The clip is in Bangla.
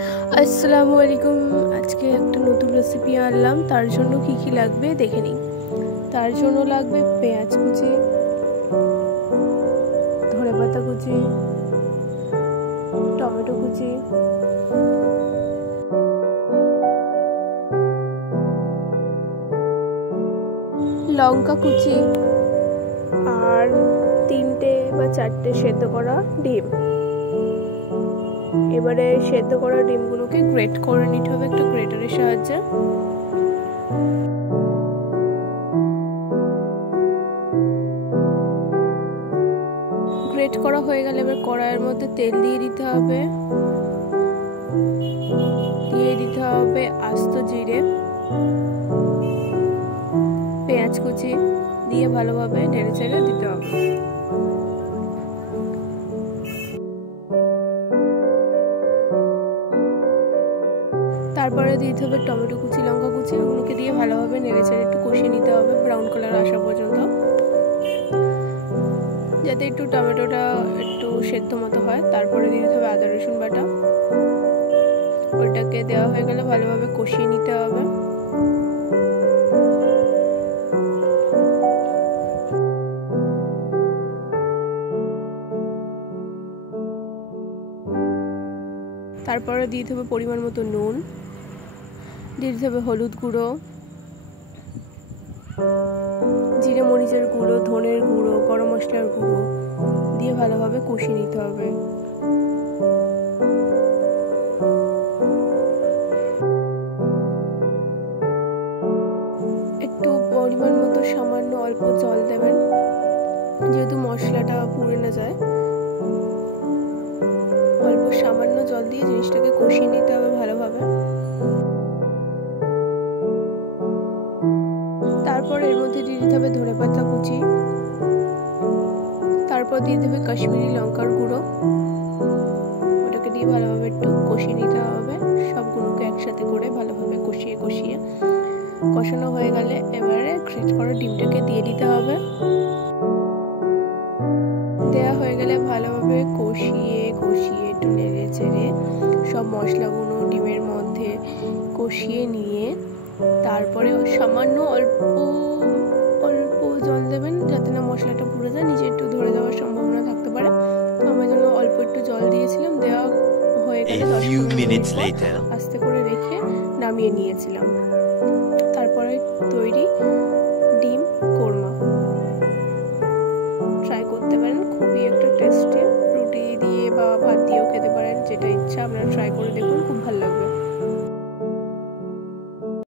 আসসালামু আলাইকুম। আজকে একটা নতুন রেসিপি আনলাম। তার জন্য কি কি লাগবে দেখে নিই। তার জন্য লাগবে পেঁয়াজ কুচি, ধনেপাতা কুচি, টমেটো কুচি, লঙ্কা কুচি আর 3টে বা 4টে সেদ্ধ করা ডিম। এবারে সেদ্ধ করা ডিমগুলোকে গ্রেট করে নিতে হবে একটা গ্রেটারের সাহায্যে। গ্রেট করা হয়ে গেলে এবার কড়াইয়ের মধ্যে তেল দিয়ে দিতে হবে, আস্ত জিরে, পেঁয়াজ কুচি দিয়ে ভালোভাবে নেড়ে চেড়ে দিতে হবে। তারপরে দিতে হবে টমেটো কুচি, লঙ্কা কুচি, ওগুলোকে দিয়ে ভালোভাবে নেড়ে চেড়ে একটু কষিয়ে নিতে হবে ব্রাউন কালার আসা পর্যন্ত, যাতে একটু টমেটোটা একটু সেদ্ধ মতো হয়। তারপরে দিয়ে দিতে হবে আদা রসুন বাটা, ওটাকে দেওয়া হয়ে গেলে ভালোভাবে কষিয়ে নিতে হবে। তারপরে দিয়ে দিতে হবে পরিমাণ মতো নুন, দিয়ে দিতে হবে হলুদ গুঁড়ো, জিরে মরিচের গুঁড়ো, ধনের গুঁড়ো, গরম মশলার গুঁড়ো দিয়ে ভালোভাবে কষিয়ে নিতে হবে। একটু পরিমাণ মতো সামান্য অল্প জল দেবেন, যেহেতু মশলাটা পুড়ে না যায়। অল্প সামান্য জল দিয়ে জিনিসটাকে কষিয়ে নিতে হবে ভালোভাবে। তারপর এর মধ্যে দিয়ে দিতে হবে ধনেপাতা কুচি, তারপর দিয়ে দেবে কাশ্মীরি লঙ্কার গুঁড়ো, ওটাকে দিয়ে ভালোভাবে একটু কষিয়ে নিতে হবে। সবগুলোকে একসাথে করে ভালোভাবে কষিয়ে কষানো হয়ে গেলে এবারে গ্রেট করা ডিমটাকে দিয়ে দিতে হবে। দেওয়া হয়ে গেলে ভালোভাবে কষিয়ে একটু নেড়ে চেড়ে সব মশলাগুলো ডিমের মধ্যে কষিয়ে নিয়ে তারপরে সামান্য অল্প জল দেবেন, যাতে না মশলাটা পুড়ে যায়, নিচে একটু ধরে যাওয়ার সম্ভাবনা থাকতে পারে। তো আমার জন্য অল্প একটু জল দিয়েছিলাম। দেওয়া হয়ে গেলে 10 মিনিট আস্তে করে রেখে নামিয়ে নিয়েছিলাম। তারপরে তৈরি ডিম কোরমা। ট্রাই করতে পারেন, খুবই একটা টেস্টি, রুটি দিয়ে বা ভাত দিয়েও খেতে পারেন, যেটা ইচ্ছা আপনারা ট্রাই করে দেখুন।